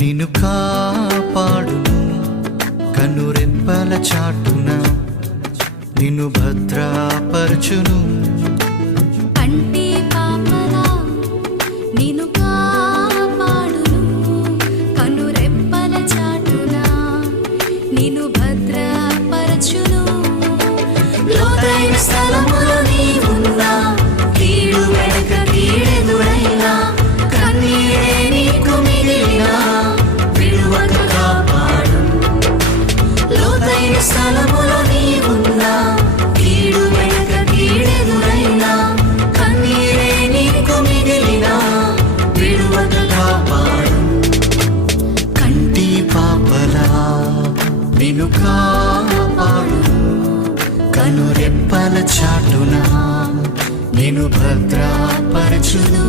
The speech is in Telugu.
నిన్ను కాపాడును కనురెప్పల చాటున నిన్ను భద్రపరచును. కంటి పాపలా నిన్ను కాపాడును కనురెప్పల చాటున నిన్ను భద్రపరచును. లోతైన స్థలములో నీవున్నా కీడు వెనుక కీడెదురైనా కన్నీరే నీకు మిగిలినా విడువక కాపాడు. లోతైన స్థలములో నీవున్నా కీడు వెనుక కీడెదురైనా కన్నీరే నీకు మిగిలినా విడువక కాపాడు. కంటి పాపలా నిన్ను కాపాడు కనురెప్పల చాటున నిన్ను భద్రపరచును.